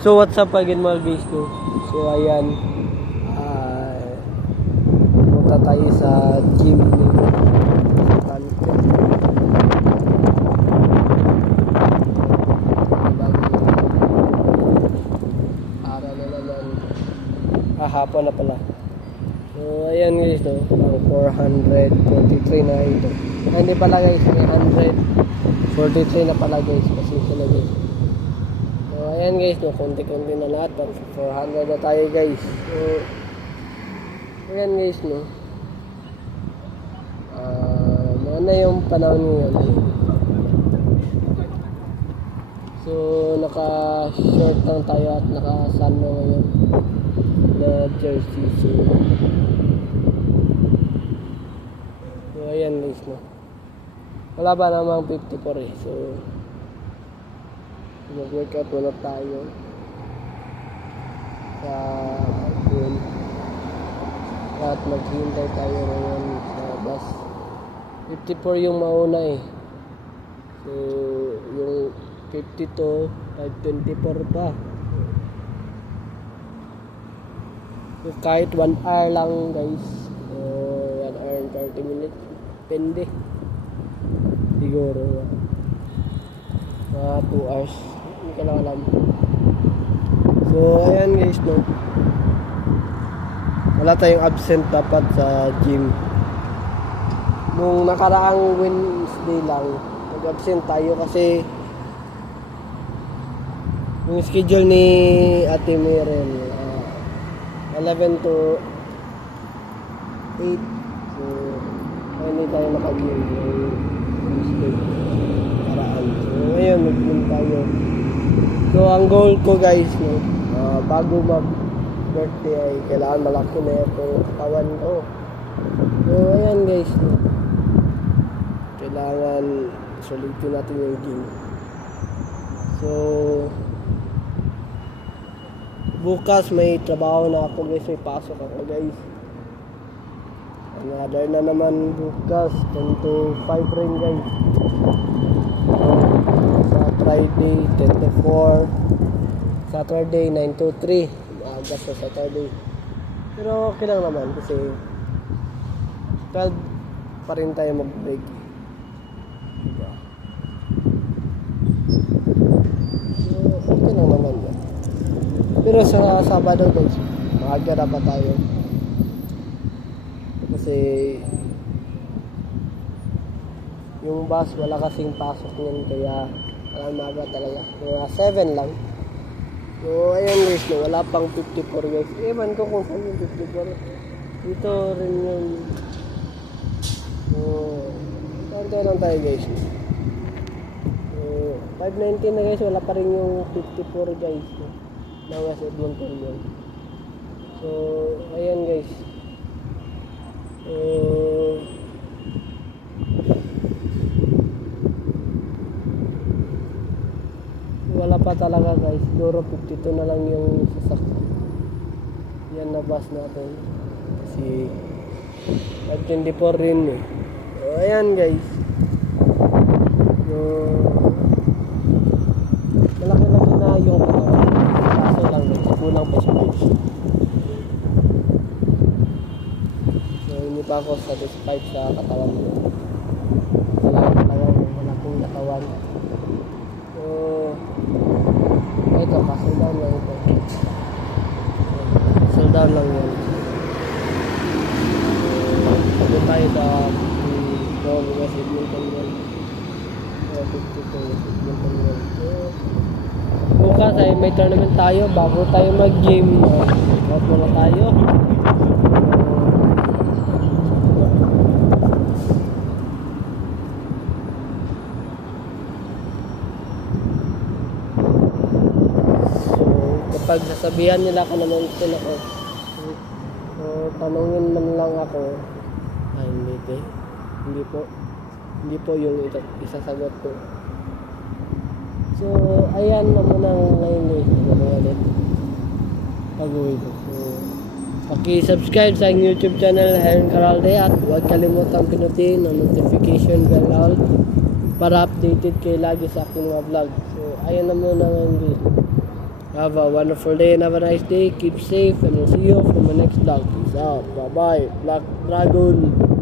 So what's up again mga guys ko? So ayan, punta tayo sa gym ni Kanto. Araw na naman. Hapon na pala. So ayan guys, no? Ang 443 na ito. Hindi pala guys, 343 na pala guys. Pasensya na guys. So ayan guys, no? Konti-konti na lahat. 400 na tayo guys. So ayan guys, no? Ano yung panahon ngayon? So naka-short lang tayo at naka-sando ngayon na jersey. So ayan guys, no? Wala pa namang 54 eh. So mag-workout muna tayo sa pool at maghintay tayo ngayon sa bus. 54 yung mauna eh. So yung 52 524 pa. So, kahit 1 hour lang guys, 1 hour and 30 minutes depende siguro 2 hours, hindi ko lang alam. So ayan guys, no? Wala tayong absent dapat sa gym. Nung nakaraang Wednesday lang nag-absent tayo kasi yung schedule ni Ate Miren 11 to 8. So hindi tayo nakag-gym yung Wednesday karaan. So ngayon nag-gym tayo. So ang goal ko guys, no, bago mag-birthday ay kailangan malaki na itong katawan ko. So ayan guys, no, kailangan sulitin natin yung gym. So bukas may trabaho na ako guys, may pasok ako guys. Another na naman bukas 10 to 5 rin guys. Sa Friday 10 to 4, Saturday 9 to 3, maaga sa Saturday. Pero okay lang naman kasi 12 pa rin tayo mag-break. Diba? So okay lang naman. Pero sa Sabado guys, maaga na pa tayo. Kasi yung bus wala kasing pasok niyan, kaya wala maaga talaga. Mga 7 lang. So ayan guys, no, wala pang 54 guys. Ewan ko kung saan yung 54. Dito rin yung saan lang tayo guys. 519 na guys, wala pa rin yung 54 guys. Mga sa Edmonton yun. So ayan guys. Wala pa talaga guys, siguro 52 na lang yung sasakyan. Yan na bus natin kasi 524 rin eh. So ayan guys, malaki-laki na yung kaso lang guys, kulang pa space. So hindi pa ako satisfied sa katawan ko. Wala akong katawan. So ito, castle down lang ito. Castle down lang yan. Pagod tayo sa West Edmonton yan. 52 West Edmonton yan. Bukas ay may tournament tayo bago tayo mag-game. Out muna tayo. Pag sasabihan nila ako naman din ako, so tanungin man lang ako, hindi po yung isasagot ko. So ayan na muna ngayon ulit pag-uwi ko. So paki-subscribe sa aking YouTube channel Heron Caralde at huwag kalimutang pinutin ang notification bell para updated kayo lagi sa aking mga vlog. So ayan na muna ngayon guys. Have a wonderful day and have a nice day. Keep safe and we'll see you from the next vlog. Peace out. Bye bye. Black Dragon.